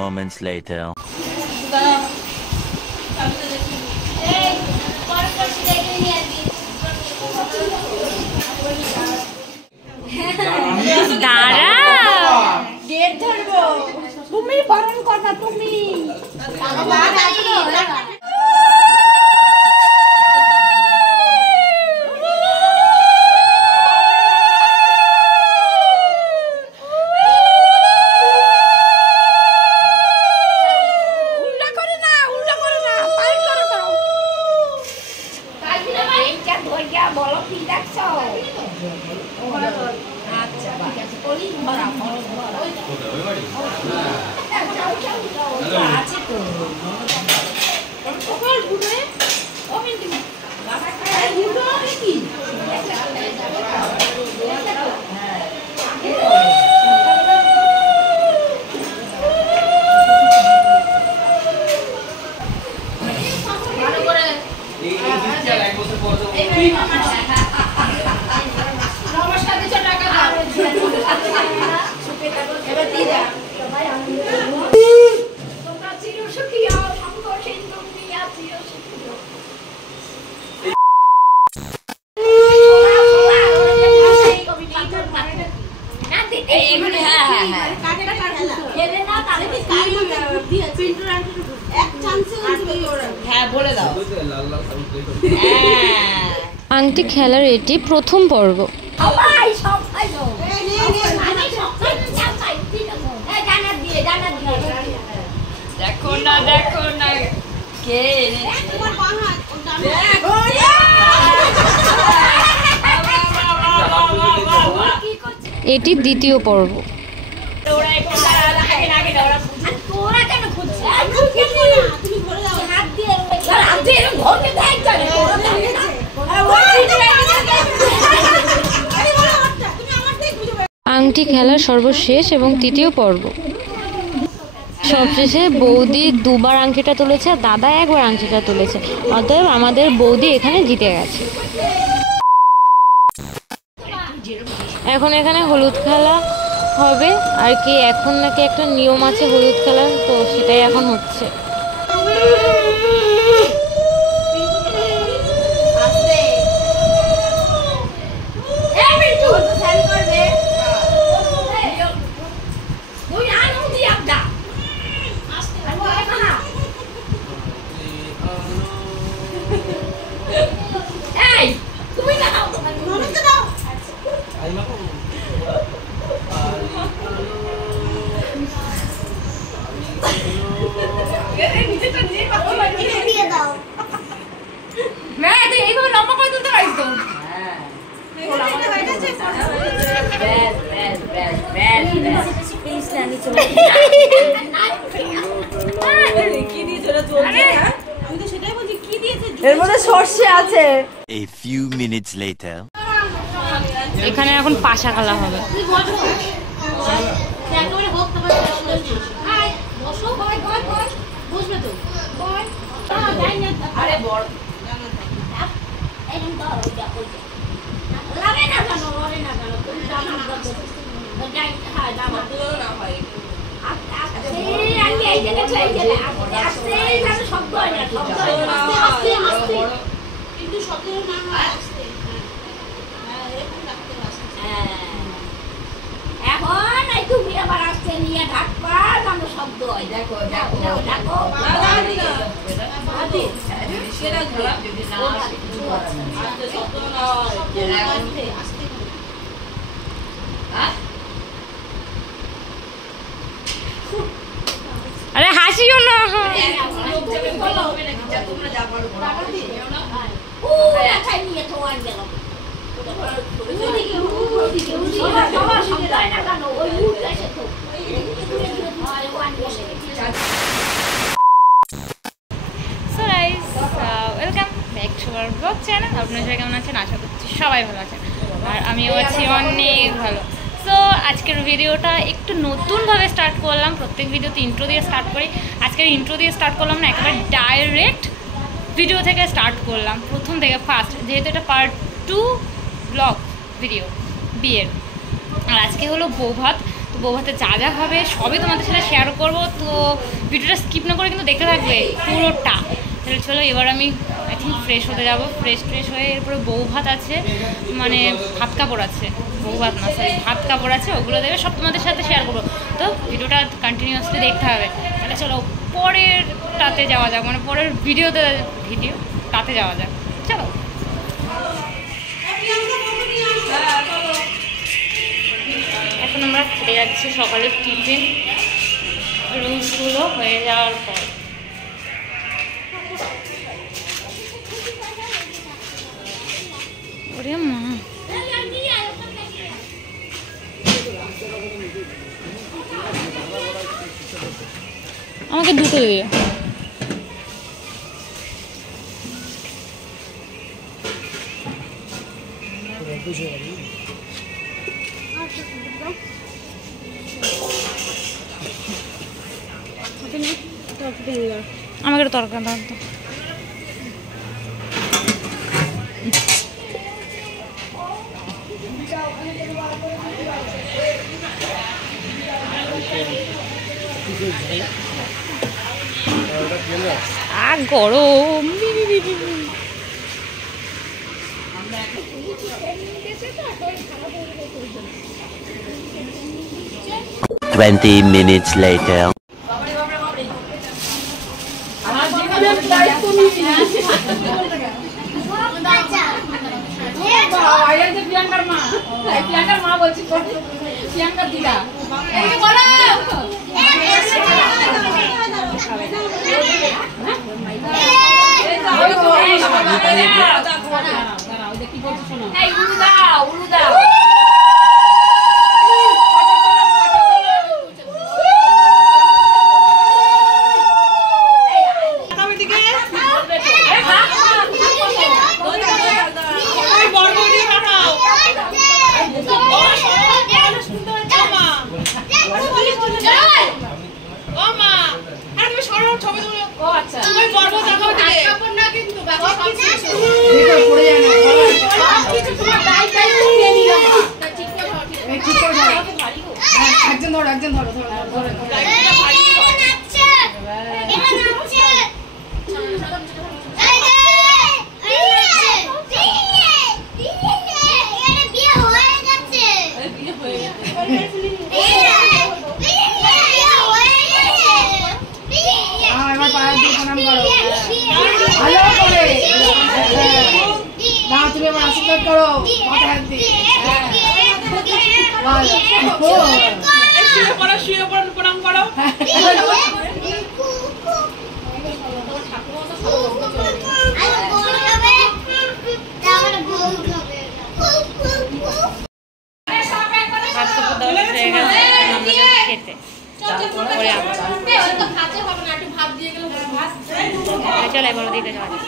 moments later. তুমি বারণ করবা তুমি বলো কি দেখছো আচ্ছা আছে তো সকাল ঘুরে ওখানে তুমি ঘুরো নাকি ভালো করে নমস্কার দিছো টাকা দাও এবার দিয়ে দাও তোমরা চিরসুখী হও সন্তোষে তুমি আছো সুখী না দিতে এগুলো হ্যাঁ কাটেটা কাটলা খেলে না তাহলে কি কাই পিন্টুর এক চান্সে ওরা হ্যাঁ বলে দাও আংটি খেলার এটি প্রথম পর্ব। সবাই সবাই আমি সবাই চাই ঠিক আছে এই জানাত দিয়ে দেখো না কে তোমার বাহাত এটি দ্বিতীয় পর্ব। ওরা একটু আগে ওরা তোরা কেন খুঁজছিস তুমি বলে দাও হাত দিয়ে ধরতে দেখ জানে আংটি খেলার সর্বশেষ এবং তৃতীয় পর্ব। সবশেষে বৌদি দুবার আংটিটা তুলেছে আর দাদা একবার আংটিটা তুলেছে, অতএব আমাদের বৌদি এখানে জিতে গেছে। এখন এখানে হলুদ খেলা হবে আর কি, এখন নাকি একটা নিয়ম আছে হলুদ খেলার, তো সেটাই এখন হচ্ছে। এর মধ্যে সরষে আছে। A few minutes later. এখানে এখন পাশা খেলা হবে। এখন তুমি আবার আসছে নিয়ে ঢাকবা আমরা শব্দ হয় দেখো আরে হাসিও না। Welcome back to our blog channel. আপনারা সবাই কেমন আছেন? আশা করছি সবাই ভালো আছেন, আর আমিও আছি অনেক ভালো। সো আজকের ভিডিওটা একটু নতুনভাবে স্টার্ট করলাম। প্রত্যেক ভিডিওতে ইন্ট্রো দিয়ে স্টার্ট করি, আজকের ইন্ট্রো দিয়ে স্টার্ট করলাম না, একেবারে ডাইরেক্ট ভিডিও থেকে স্টার্ট করলাম, প্রথম থেকে ফার্স্ট, যেহেতু এটা পার্ট 2 ব্লগ ভিডিও বিয়ের। আর আজকে হলো বৌভাত, তো বউ ভাতে যা যা হবে সবই তোমাদের সাথে শেয়ার করবো। তো ভিডিওটা স্কিপ না করে কিন্তু দেখতে থাকবে পুরোটা। তাহলে চলো এবার আমি আই থিঙ্ক ফ্রেশ হতে যাবো। ফ্রেশ হয়ে এরপরে বউ ভাত আছে, মানে ভাত কাপড় আছে, বউ ভাত না সরি ভাত কাপড় আছে, ওগুলো দেবে সব তোমাদের সাথে শেয়ার করবো। তো ভিডিওটা কন্টিনিউয়াসলি দেখতে হবে। তাহলে চলো পরেরটাতে যাওয়া যাক, মানে পরের ভিডিওটাতে যাওয়া যাক। চলো এখন আমরা খেতে যাচ্ছি সকালের টিফিন, রুলসগুলো হয়ে যাওয়ার পর। ওরে মা, আমাকে দুটো দিয়ে আমাকে একটু তরকারি দাও তো। গরম 20 minutes later. প্রিয়াঙ্কার মা বলছি, প্রিয়াঙ্কার দিদা কি বলছো শোনো, উলু দাও একজন ধরো আশীর্বাদ করো, শুয়ে পড়ো, প্রণাম করো। চলে বড় দিতে যাওয়া যায়।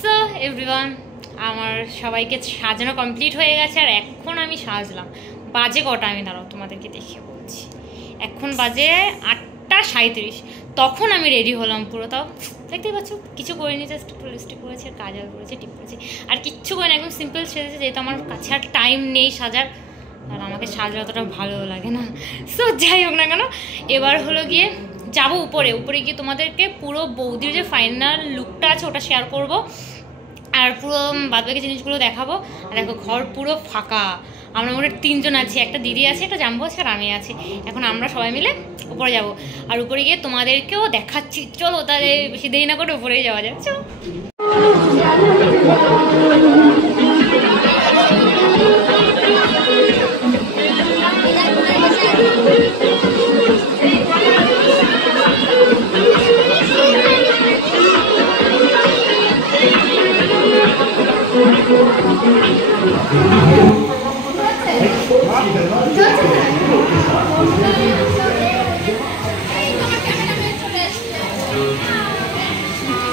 সো এভরিওয়ান, আমার সবাইকে সাজানো কমপ্লিট হয়ে গেছে আর এখন আমি সাজলাম। বাজে কটা আমি দাঁড়াও তোমাদেরকে দেখে বলছি। এখন বাজে 8:37। তখন আমি রেডি হলাম পুরো। তাও দেখতেই পাচ্ছ কিছু করিনি, জাস্ট একটু লিপস্টিক করেছি আর কাজল করেছি, টিপ করেছি আর কিচ্ছু করিনি, একদম সিম্পল সেজেছে, যেহেতু আমার কাছে আর টাইম নেই সাজার, আর আমাকে সাজলে অতটা ভালো লাগে না। সো যাই হোক না কেন, এবার হলো গিয়ে যাবো উপরে গিয়ে তোমাদেরকে পুরো বৌদির যে ফাইনাল লুকটা আছে ওটা শেয়ার করব, আর পুরো বাদবাকি জিনিসগুলো দেখাবো। আর দেখো ঘর পুরো ফাঁকা, আমরা মোটে 3 জন আছি, একটা দিদি আছে, একটা জাম্বু আছে আর আমি আছি। এখন আমরা সবাই মিলে উপরে যাব, আর উপরে গিয়ে তোমাদেরকেও দেখাচ্ছি। চলো তাহলে বেশি দেরি না করে উপরেই যাওয়া যায়। চলো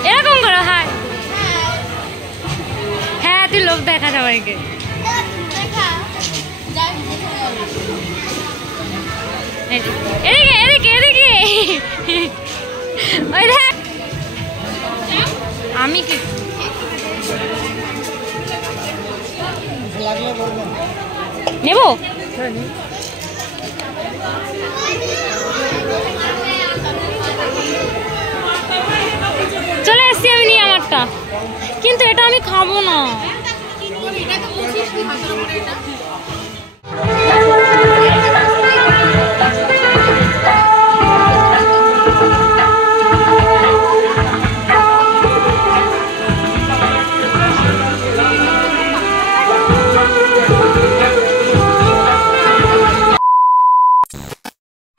এরকম করো। হাই, হ্যাঁ তুই লোক দেখা সবাইকে। এদিকে এদিকে এদিকে ওই দেখ আমি কি নেব চলে এসছি আমি নিয়ে আমারটা, কিন্তু এটা আমি খাবো না।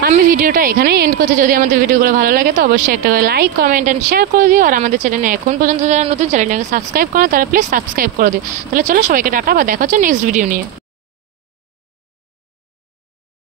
আমি ভিডিওটা এখানেই এন্ড করছি। যদি আমাদের ভিডিওগুলো ভালো লাগে তো অবশ্যই একটা করে লাইক, কমেন্ট অ্যান্ড শেয়ার করে দিও। আর আমাদের চ্যানেলে এখন পর্যন্ত যারা নতুন চ্যানেলটাকে সাবস্ক্রাইব করে তারা প্লিজ সাবস্ক্রাইব করে দিও। তাহলে চলো সবাইকে টাটা, বা দেখা হচ্ছে নেক্সট ভিডিও নিয়ে।